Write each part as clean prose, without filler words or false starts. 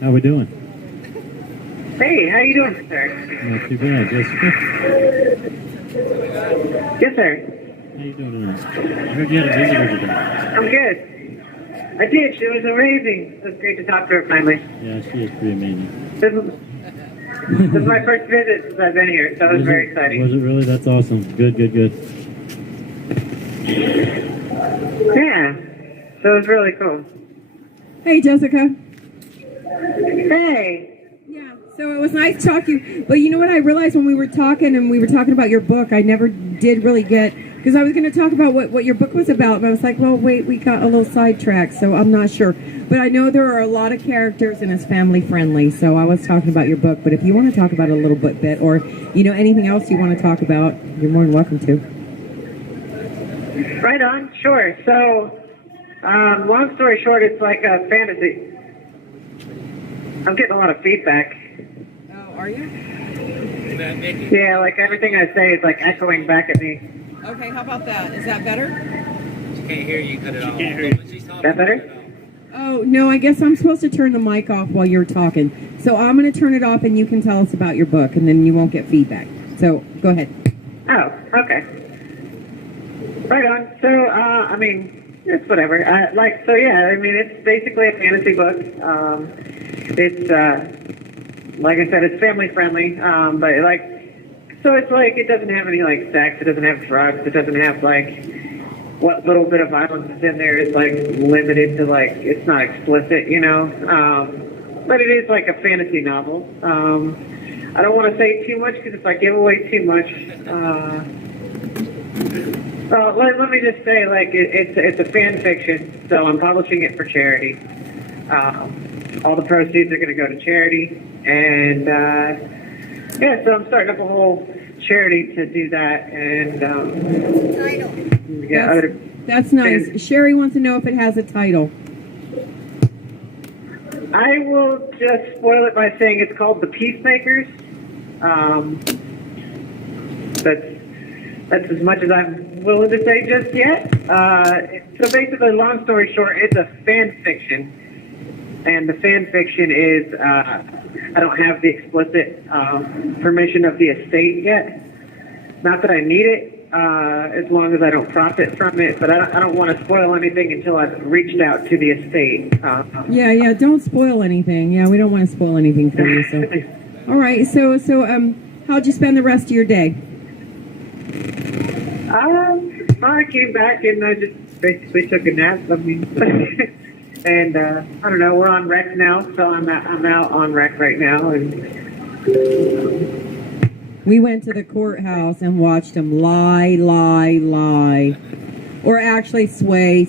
How we doing? Hey, how you doing, sir? Not too bad, Jessica. Yes, sir. How you doing tonight? I heard you had a visitor today. I'm good. I did. She was amazing. It was great to talk to her finally. Yeah, she is pretty amazing. This is my first visit since I've been here, so it was very exciting. Was it really? That's awesome. Good. Yeah. So it was really cool. Hey, Jessica. Hey. Yeah, so it was nice to talk to you. But you know what I realized when we were talking and we were talking about your book, I never did really get, because I was going to talk about what your book was about, but I was like, well, wait, we got a little sidetracked, so I'm not sure. But I know there are a lot of characters and it's family friendly, so I was talking about your book. But if you want to talk about it a little bit, or, you know, anything else you want to talk about, you're more than welcome to. Right on. Sure. So, long story short, it's like a fantasy. I'm getting a lot of feedback. Oh, are you? Yeah, like everything I say is like echoing back at me. Okay, how about that? Is that better? She can't hear you, cut it off. Is that better? Oh, no, I guess I'm supposed to turn the mic off while you're talking. So I'm going to turn it off and you can tell us about your book and then you won't get feedback. So go ahead. Oh, okay. Right on. So, I mean, it's whatever. It's basically a fantasy book. It's, like I said, it's family friendly, but it's like, it doesn't have any, like, sex, it doesn't have drugs, it doesn't have, like, what little bit of violence is in there is, like, limited to, like, it's not explicit, you know, but it is, like, a fantasy novel. I don't want to say too much, because if I give away too much, let me just say, like, it's a fan fiction, so I'm publishing it for charity. All the proceeds are going to go to charity, and so I'm starting up a whole charity to do that, and That's nice. And Sherry wants to know if it has a title. I will just spoil it by saying it's called The Peacemakers. That's as much as I'm willing to say just yet. So basically, long story short, it's a fan fiction. And the fan fiction is, I don't have the explicit permission of the estate yet. Not that I need it, as long as I don't profit from it, but I don't want to spoil anything until I've reached out to the estate. Yeah, don't spoil anything. Yeah, we don't want to spoil anything for you. So, all right. So, how'd you spend the rest of your day? I came back and I just basically took a nap. I mean, and I don't know. We're on rec now, so I'm out on rec right now. And we went to the courthouse and watched them lie, or actually sway,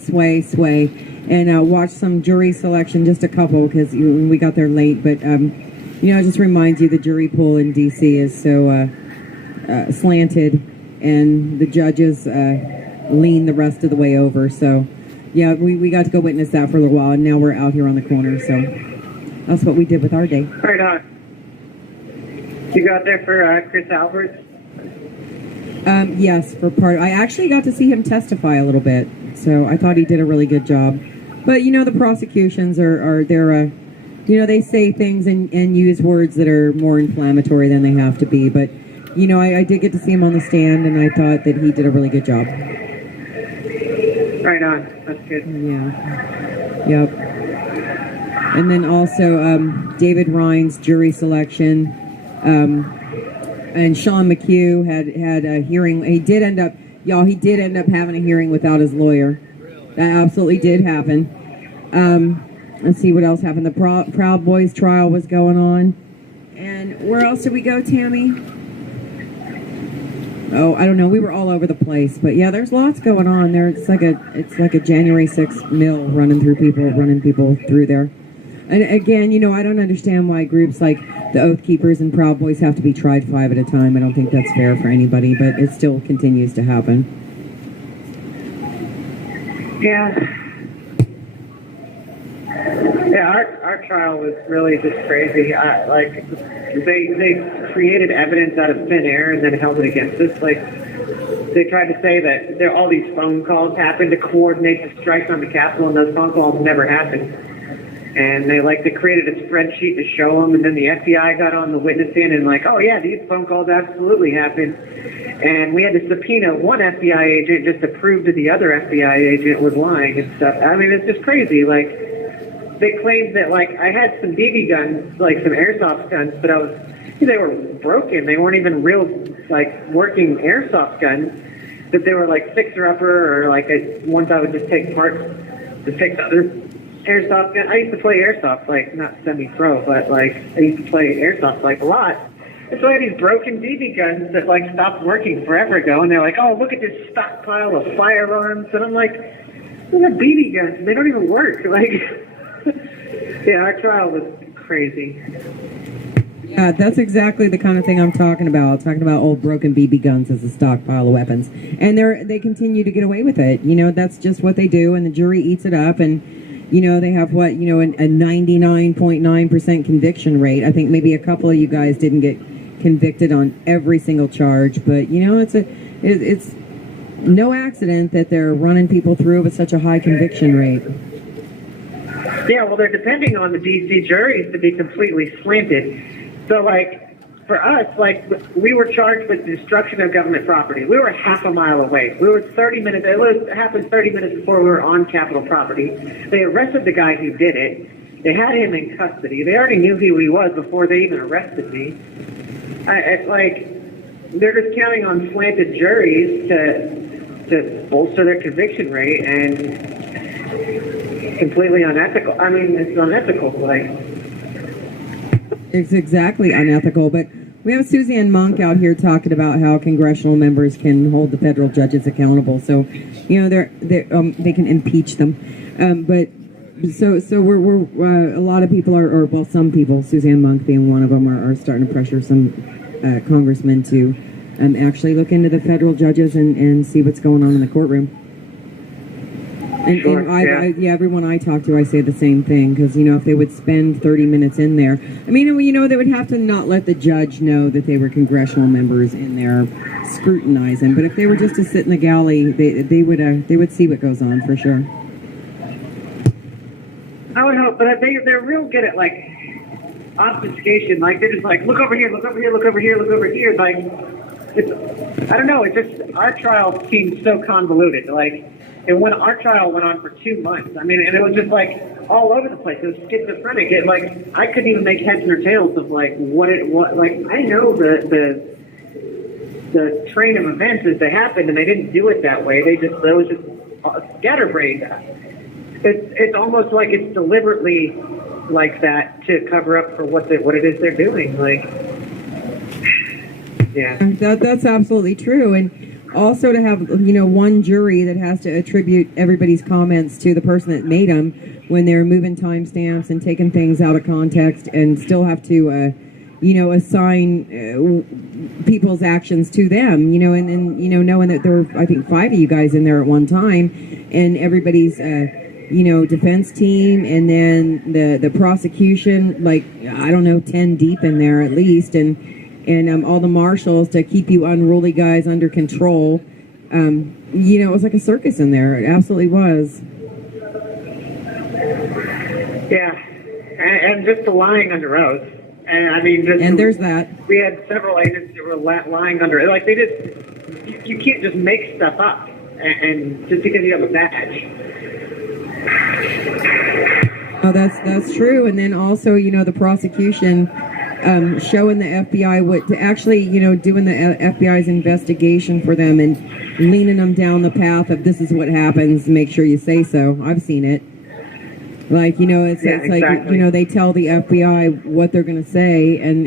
and watched some jury selection, just a couple because we got there late. But it just reminds you the jury pool in DC is so slanted, and the judges lean the rest of the way over. So. Yeah, we got to go witness that for a little while, and now we're out here on the corner, so that's what we did with our day. Right on. You got there for Chris Alberts? Yes, for part. I actually got to see him testify a little bit, so I thought he did a really good job. But, the prosecutions they're they say things and use words that are more inflammatory than they have to be. But, I did get to see him on the stand, and I thought that he did a really good job. Right on. That's good. Yeah. Yep. And then also David Ryan's jury selection, and Sean McHugh had a hearing. He did end up having a hearing without his lawyer. That absolutely did happen. Let's see what else happened. The Proud Boys trial was going on. And where else did we go, Tammy? Oh, I don't know. We were all over the place, but yeah, there's lots going on there. It's like a January 6th mill running people through there. And again, I don't understand why groups like the Oath Keepers and Proud Boys have to be tried 5 at a time. I don't think that's fair for anybody, but it still continues to happen. Yeah. Yeah, our trial was really just crazy. They created evidence out of thin air and then held it against us. Like, they tried to say that all these phone calls happened to coordinate the strikes on the Capitol, and those phone calls never happened. And they created a spreadsheet to show them, and then the FBI got on the witness stand and like, oh yeah, these phone calls absolutely happened. And we had to subpoena one FBI agent just to prove to the other FBI agent was lying and stuff. I mean, it's just crazy. Like, they claimed that like I had some BB guns, like some airsoft guns, but they were broken. They weren't even real like working airsoft guns. That they were like fixer-upper, or like once I would just take parts to fix other airsoft guns. I used to play airsoft, like not semi-pro, but like I used to play airsoft like a lot. And so I had these broken BB guns that like stopped working forever ago, and they're like, oh, look at this stockpile of firearms, and I'm like, those are BB guns, they don't even work. Like, yeah, our trial was crazy. Yeah, that's exactly the kind of thing I'm talking about. Talking about old broken BB guns as a stockpile of weapons, and they continue to get away with it. You know, that's just what they do, and the jury eats it up. And you know, they have what, you know, a 99.9% conviction rate. I think maybe a couple of you guys didn't get convicted on every single charge, but you know, it's no accident that they're running people through with such a high conviction rate. Yeah, well, they're depending on the DC juries to be completely slanted. So, like, for us, like, we were charged with destruction of government property. We were half a mile away. We were 30 minutes, it happened 30 minutes before we were on Capitol property. They arrested the guy who did it. They had him in custody. They already knew who he was before they even arrested me. It's like, they're just counting on slanted juries to bolster their conviction rate, and completely unethical. I mean, it's unethical, like. It's exactly unethical, but we have Suzanne Monk out here talking about how congressional members can hold the federal judges accountable. So, you know, they can impeach them. But so we're a lot of people are, well, some people, Suzanne Monk being one of them, are starting to pressure some congressmen to actually look into the federal judges and see what's going on in the courtroom. And, Sure, and everyone I talk to, I say the same thing, because, you know, if they would spend 30 minutes in there, I mean, you know, they would have to not let the judge know that they were congressional members in there scrutinizing. But if they were just to sit in the galley, they would see what goes on for sure. I would hope, but they're real good at, like, obfuscation. Like, they're just like, look over here, look over here, look over here, look over here. Like, I don't know, it's just, our trial seems so convoluted. Like, and when our trial went on for 2 months, I mean, and it was just like all over the place. It was schizophrenic. It, like, I couldn't even make heads or tails of like what. Like, I know the train of events as they happened, and they didn't do it that way. It was just scatterbrained. It's almost like it's deliberately like that to cover up for what it is they're doing. Like, yeah, that's absolutely true. And also to have, you know, one jury that has to attribute everybody's comments to the person that made them when they're moving timestamps and taking things out of context, and still have to, you know, assign people's actions to them, you know, and you know, knowing that there were, I think, 5 of you guys in there at one time, and everybody's, you know, defense team, and then the prosecution, like, I don't know, 10 deep in there at least, and all the marshals to keep you unruly guys under control. You know, it was like a circus in there. It absolutely was. Yeah, and just the lying under oath. And I mean, and there's that. We had several agents that were lying under, like, they just, you can't just make stuff up, and just because you have a badge. Oh, that's true. And then also, you know, the prosecution showing the FBI what to actually, you know, doing the FBI's investigation for them and leaning them down the path of this is what happens. Make sure you say so. I've seen it. Like, you know, it's exactly. Like, you know, they tell the FBI what they're going to say, and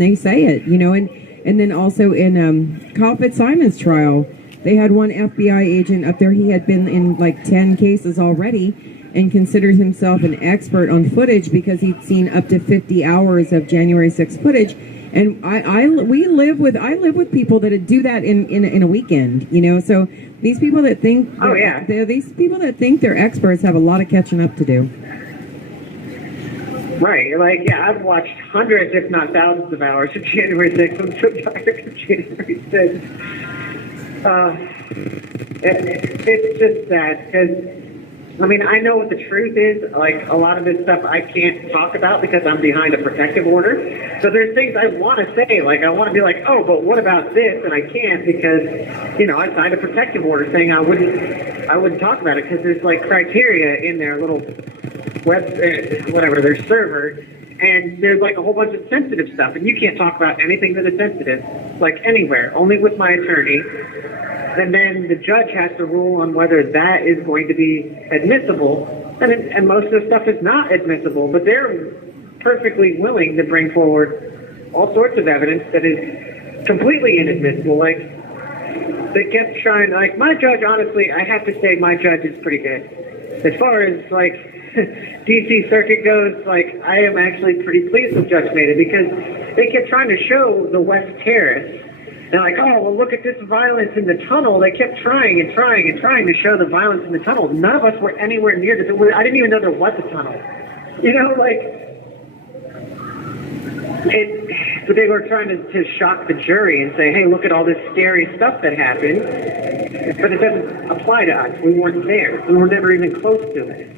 they say it, you know, and then also in Kyle Fitzsimon's trial, they had one FBI agent up there. He had been in like 10 cases already, and considers himself an expert on footage because he'd seen up to 50 hours of January 6th footage. And I live with people that do that in a weekend, you know. So these people that think, these people that think they're experts have a lot of catching up to do. Right, like, yeah, I've watched hundreds, if not thousands, of hours of January 6th. I'm so tired of January 6th. It's just sad because I mean, I know what the truth is. Like, a lot of this stuff I can't talk about because I'm behind a protective order. So there's things I want to say. Like, I want to be like, oh, but what about this? And I can't because, you know, I signed a protective order saying I wouldn't talk about it because there's, like, criteria in their little whatever, their server. And there's, like, a whole bunch of sensitive stuff. And you can't talk about anything that is sensitive, like, anywhere, only with my attorney. And then the judge has to rule on whether that is going to be admissible. And most of the stuff is not admissible, but they're perfectly willing to bring forward all sorts of evidence that is completely inadmissible. Like, they kept trying, like, my judge, honestly, I have to say my judge is pretty good. As far as, like, DC Circuit goes, like, I am actually pretty pleased with Judge Maida because they kept trying to show the West Terrace. They're like, oh, well, look at this violence in the tunnel. They kept trying and trying and trying to show the violence in the tunnel. None of us were anywhere near this. I didn't even know there was a tunnel. You know, like, but they were trying to shock the jury and say, hey, look at all this scary stuff that happened. But it doesn't apply to us. We weren't there. We were never even close to it.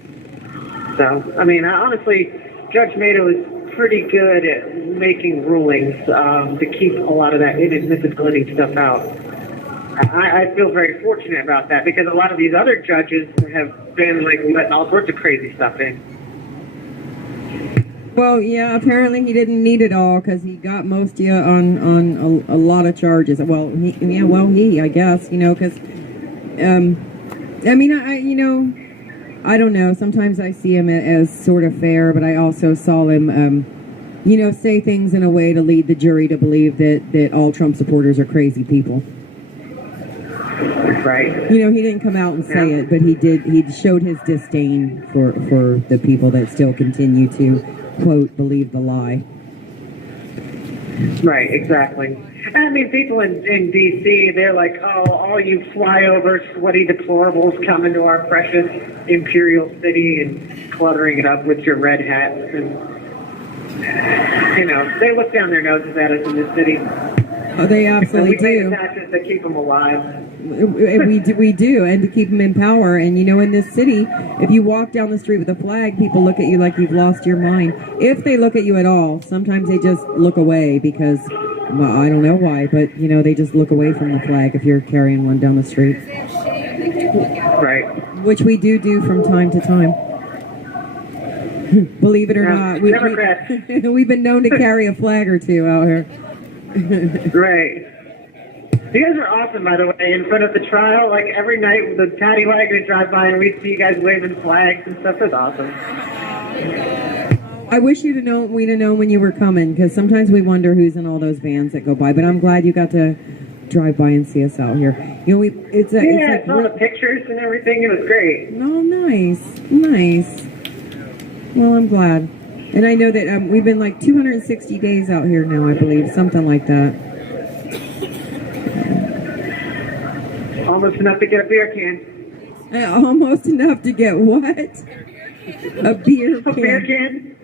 So, I mean, honestly, Judge Maida was pretty good at making rulings to keep a lot of that inadmissibility stuff out. I feel very fortunate about that because a lot of these other judges have been like letting all sorts of crazy stuff in. Well, yeah, apparently he didn't need it all because he got most of you on a lot of charges. Well, I guess, you know, because, I mean, I don't know. Sometimes I see him as sort of fair, but I also saw him, say things in a way to lead the jury to believe that all Trump supporters are crazy people. Right. You know, he didn't come out and say it, but he did. He showed his disdain for the people that still continue to, quote, believe the lie. Right, exactly. I mean, people in D.C., they're like, oh, all you flyover, sweaty deplorables coming to our precious imperial city and cluttering it up with your red hats. And, you know, they look down their noses at us in this city. Oh, they absolutely and we do. pay taxes to keep them alive. We do, and to keep them in power. And, you know, in this city, if you walk down the street with a flag, people look at you like you've lost your mind. If they look at you at all, sometimes they just look away because, well, I don't know why, but, you know, they just look away from the flag if you're carrying one down the street. Right. Which we do from time to time. Believe it or not. We've been known to carry a flag or two out here. Right. You guys are awesome, by the way, in front of the trial. Like, every night, the paddy wagon would drive by and we'd see you guys waving flags and stuff. That's awesome. I wish we'd have known when you were coming, because sometimes we wonder who's in all those vans that go by. But I'm glad you got to drive by and see us out here. You know, I saw the pictures and everything. It was great. Oh, nice. Well, I'm glad. And I know that we've been like 260 days out here now, I believe, something like that. Almost enough to get a beer can. Almost enough to get what? A beer can. A beer can?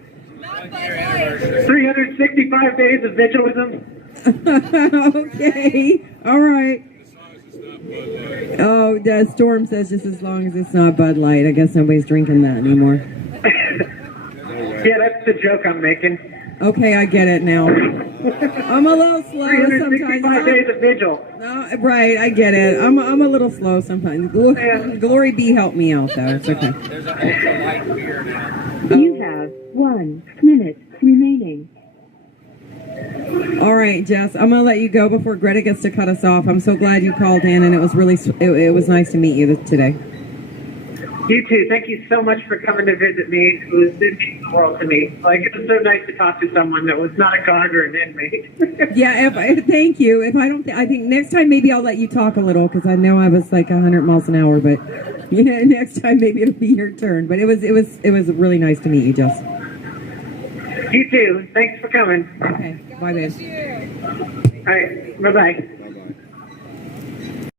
365 days of vigilism. Okay. All right. Oh, Storm says just as long as it's not Bud Light. I guess nobody's drinking that anymore. Yeah, that's the joke I'm making. Okay, I get it now. I'm a little slow 365 days of vigil. Right, I get it. I'm a little slow sometimes. Glory be, help me out, though. It's okay. There's an ultra light beer now. You have 1 minute remaining. All right, Jess, I'm going to let you go before Greta gets to cut us off. I'm so glad you called in, and it was it was nice to meet you today. You too. Thank you so much for coming to visit me. It means the world to me. Like, it was so nice to talk to someone that was not a guard or an inmate. Yeah, thank you. I think next time maybe I'll let you talk a little because I know I was like 100 miles an hour, but yeah, next time maybe it'll be your turn. But it was really nice to meet you, Jess. You too. Thanks for coming. Okay. Bye, babe. All right. Bye-bye.